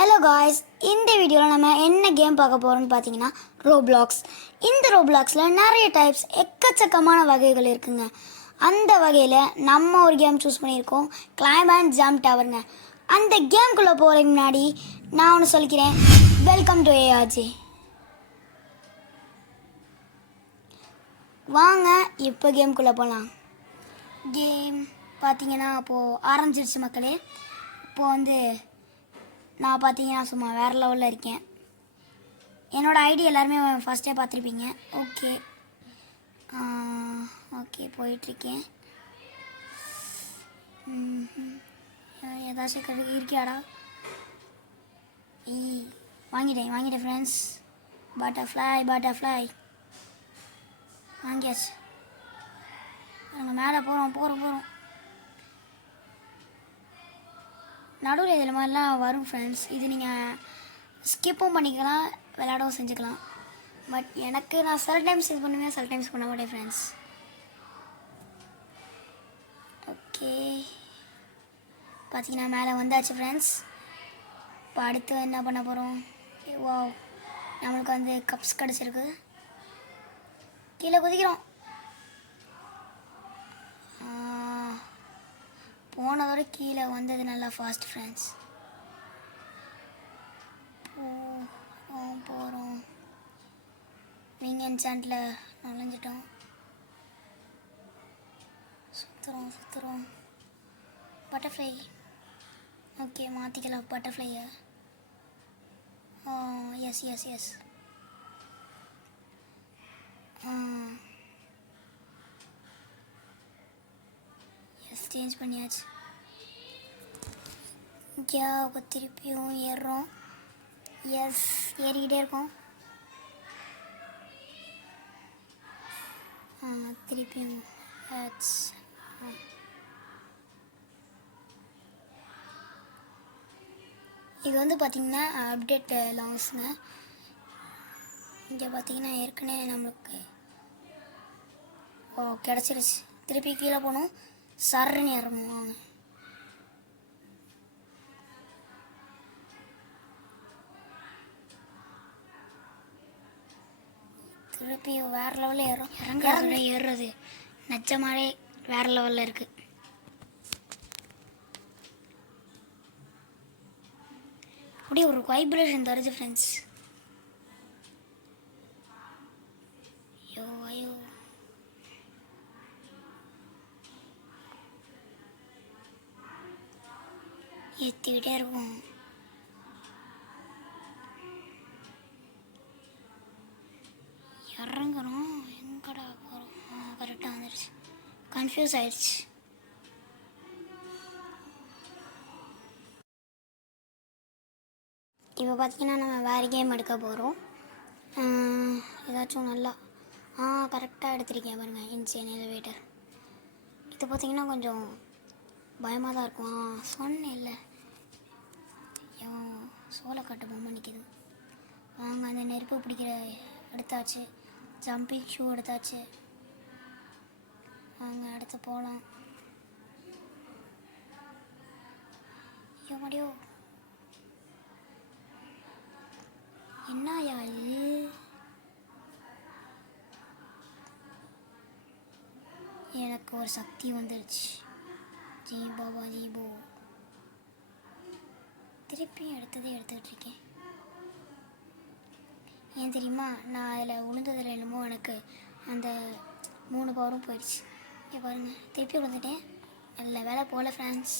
Hello guys, இந்த வீடியோவில் நம்ம என்ன கேம் பார்க்க போகிறோம்னு பார்த்தீங்கன்னா ரோப்ளாக்ஸ். இந்த ரோப்ளாக்ஸில் நிறைய டைப்ஸ் எக்கச்சக்கமான வகைகள் இருக்குங்க. அந்த வகையில் நம்ம ஒரு கேம் சூஸ் பண்ணியிருக்கோம், கிளைம் அண்ட் ஜம்ப் டவருங்க. அந்த கேம்குள்ளே போகிறதுக்கு முன்னாடி நான் ஒன்று சொல்லிக்கிறேன். Welcome to ஏஆர்ஜே. வாங்க இப்போ கேம்குள்ளே போகலாம். கேம் பார்த்தீங்கன்னா அப்போது ஆரம்பிச்சிருச்சு மக்களே. இப்போது நான் பார்த்தீங்கன்னா சும்மா வேறு லெவலில் இருக்கேன். என்னோடய ஐடி எல்லாருமே ஃபஸ்ட்டே பார்த்துருப்பீங்க. ஓகே ஓகே போயிட்டுருக்கேன். ஏதாச்சும் இருக்கியாடா? வாங்கிட்டேன் ஃப்ரெண்ட்ஸ். பட்டர்ஃப்ளை வாங்கியாச்சு. நாங்கள் மேலே போகிறோம். நடுவில் இதில் மாதிரிலாம் வரும் ஃப்ரெண்ட்ஸ். இது நீங்கள் ஸ்கிப்பும் பண்ணிக்கலாம், விளையாடவும் செஞ்சுக்கலாம். பட் நான் சில டைம்ஸ் இது பண்ணுவேன், சில டைம்ஸ் பண்ண மாட்டேன் ஃப்ரெண்ட்ஸ். ஓகே பார்த்தீங்கன்னா மேலே வந்தாச்சு ஃப்ரெண்ட்ஸ். இப்போ அடுத்து என்ன பண்ண போகிறோம்? வாவ், நம்மளுக்கு கப்ஸ் கிடச்சிருக்கு. கீழே குதிக்கிறோம். போனதோட கீழே வந்தது நல்லா ஃபாஸ்ட் ஃப்ரெண்ட்ஸ். போகிறோம். விங் அண்ட் சாண்டில் நுழைஞ்சிட்டோம். சுற்றுறோம். பட்டர்ஃப்ளை. ஓகே மாற்றிக்கலாம் பட்டர்ஃப்ளையை. எஸ் சேஞ்ச் பண்ணியாச்சு. இங்கே இப்போ திருப்பியும் ஏறுறோம். எஸ் ஏறிக்கிட்டே இருக்கோம். திருப்பியும் இது பார்த்திங்கன்னா அப்டேட் லாங்ஸுங்க. இங்கே பார்த்திங்கன்னா ஏற்கனவே நம்மளுக்கு கிடச்சிருச்சு. திருப்பி கீழே போகணும். சர்ன்னு இறங்கும். வாங்க திருப்பி வேறு லெவலில் ஏறுறது நச்சமாலே வேறு லெவலில் இருக்குது. அப்படியே ஒரு வைப்ரேஷன் தருது ஃப்ரெண்ட்ஸ். ஐயோ ஏற்றிக்கிட்டே இருக்கும். இறங்குறோம். எங்கடா போகிறோம்? கரெக்டாக வந்துடுச்சு. கன்ஃபியூஸ் ஆயிடுச்சு. இப்போ பார்த்தீங்கன்னா நம்ம வேறு கேம் எடுக்க போகிறோம். ஏதாச்சும் நல்லா கரெக்டாக எடுத்திருக்கேன் பாருங்கள். Insane elevator. இது பார்த்திங்கன்னா கொஞ்சம் பயமாக தான் இருக்கும். சொன்னேன் இல்லை, சோளக்காட்டு பொம்மை நிற்கிது. வாங்க அந்த நெருப்பு பிடிக்கிற எடுத்தாச்சு. ஜம்பிங் ஷூ எடுத்தாச்சு. வாங்க அடுத்து போகலாம். ஐயோ என்னயா இது? எனக்கு ஒரு சக்தி வந்துடுச்சு. ஜீ பாபா ஜீபோ. திருப்பியும் எடுத்துக்கிட்டு இருக்கேன். ஏன் தெரியுமா? நான் அதில் விழுந்ததில் என்னமோ எனக்கு அந்த 3 பவரும் போயிடுச்சு. இங்கே பாருங்கள், திருப்பி விழுந்துட்டேன். நல்ல வேலை போகல ஃப்ரெண்ட்ஸ்.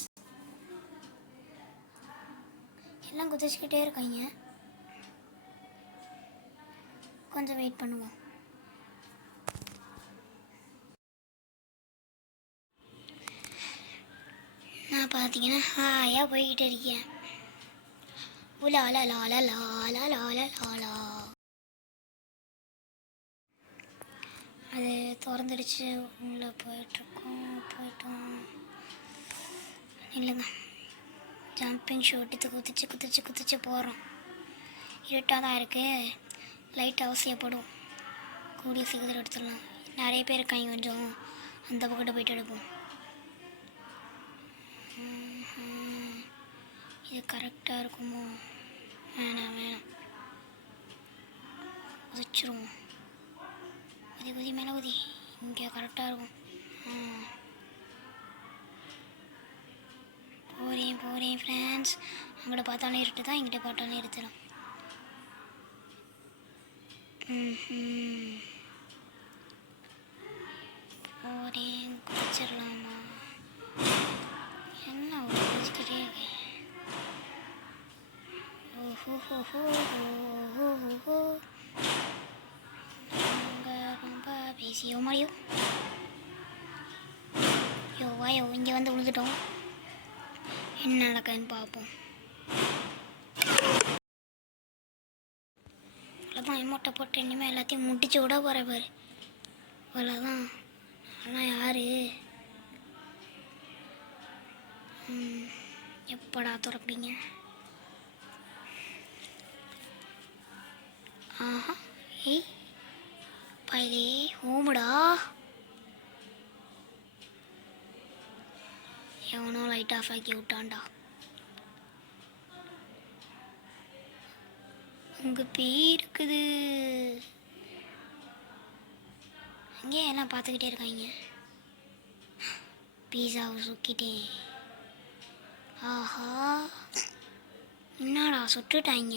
எல்லாம் குதிச்சுக்கிட்டே இருக்காங்க. கொஞ்சம் வெயிட் பண்ணுவோம். நான் பார்த்தீங்கன்னா ஹாயாக போய்கிட்டே இருக்கேன். அது திறந்துடுச்சு. உள்ளே போயிட்டோம். இல்லைங்க, ஜம்பிங் ஷூ எடுத்து குதிச்சு போகிறோம். இருட்டாக தான் இருக்குது. லைட் அவசியப்படும். கூடிய சீக்கிரம் எடுத்துடலாம். நிறைய பேர் இருக்காங்க. கொஞ்சம் அந்த பக்கத்தை போயிட்டு எடுப்போம். இது கரெக்டாக இருக்குமோ? வேணாம் வேணாம், குதிச்சிருவோம். குதி குதி மேலே குதி, இங்கே கரெக்டாக இருக்கும். போகிறேன் போகிறேன் ஃப்ரெண்ட்ஸ். அங்கிட்ட பார்த்தாலும் இருட்டு தான், இங்கிட்ட பார்த்தாலும் இருட்டுலாம். போகிறேன். குதிச்சிடலாமா? என்ன ஒரு குதிச்சுக்கிட்டே இருக்கேன். ரொம்ப பேசியோ மாறியோ. வாயோ இங்கே வந்து விழுந்துட்டோம். என்ன நடக்குதுன்னு பார்ப்போம். அவ்வளோதான், எமோட்டை போட்டு இனிமேல் எல்லாத்தையும் முடிச்சு விட போகிற பாரு. அவ்வளோதான். ஆனால் யார் எப்படா துறப்பீங்க? ஆஹா, ஏய் பைலே ஹோமுடா. எவனோ லைட் ஆஃப் ஆக்கி விட்டான்டா. உங்க பேர் இருக்குது அங்கே, எல்லாம் பார்த்துக்கிட்டே இருக்காங்க. பீஸாவை சுக்கிட்டேன். ஆஹா, என்னடா சுட்டுட்டாங்க.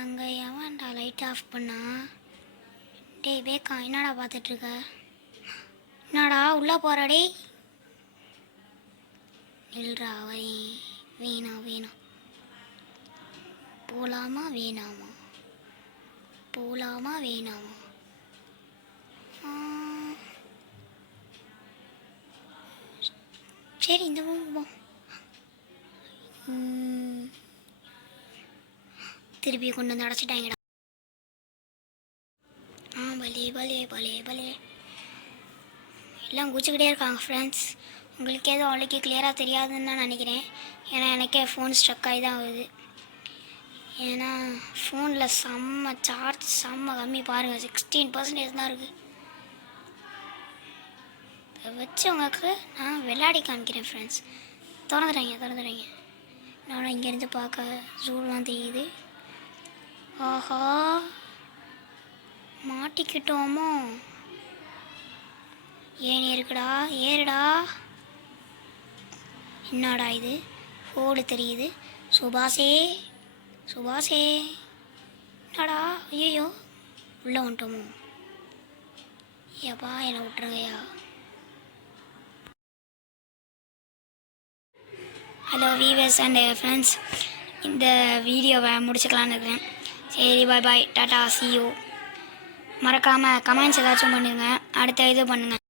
அங்கே எவன்டா லைட் ஆஃப் பண்ணா? டேய் பேக்கா, என்னடா பார்த்துட்ருக்க? என்னடா உள்ளே போகிறாடே? இல்லைடா வரேன். வேணாம் வேணாம். போகலாமா வேணாமா? போகலாமா வேணாமா? சரி இந்த போவோம். திருப்பி கொண்டு வந்து அடைச்சிட்டாங்கடா. பலே பலே பலே பலே. எல்லாம் குச்சிக்கிட்டே இருக்காங்க ஃப்ரெண்ட்ஸ். உங்களுக்கு ஏதோ அவ்வளோக்கு கிளியராக தெரியாதுன்னு தான் நினைக்கிறேன். ஏன்னா எனக்கே ஃபோன் ஸ்ட்ரக் ஆகி தான் ஆகுது. ஏன்னா ஃபோனில் செம்ம சார்ஜ் செம்ம கம்மி பாருங்கள், 16% தான் இருக்குது. அதை வச்சு உங்களுக்கு நான் விளையாடி காமிக்கிறேன் ஃப்ரெண்ட்ஸ். திறந்துடுறேங்க. நானும் இங்கேருந்து பார்க்க ஜூலாம் தெரியுது. ஆஹா, மாட்டிக்கிட்டோமோ? ஏன் இருக்குடா, ஏறுடா. என்னடா இது, ஹோடு தெரியுது. சுபாஷே என்னடா? ஐயோ உள்ளே வந்துட்டோமோ? ஏப்பா என்னை விட்டுருங்கய்யா. ஹலோ வீவர்ஸ் அண்ட் ஃப்ரெண்ட்ஸ், இந்த வீடியோவை முடிச்சுக்கலான்னு இருக்கிறேன். சரி பாய் பாய், டாட்டா, see you. மறக்காமல் கமெண்ட்ஸ் ஏதாச்சும் பண்ணுங்கள், அடுத்த இது பண்ணுங்கள்.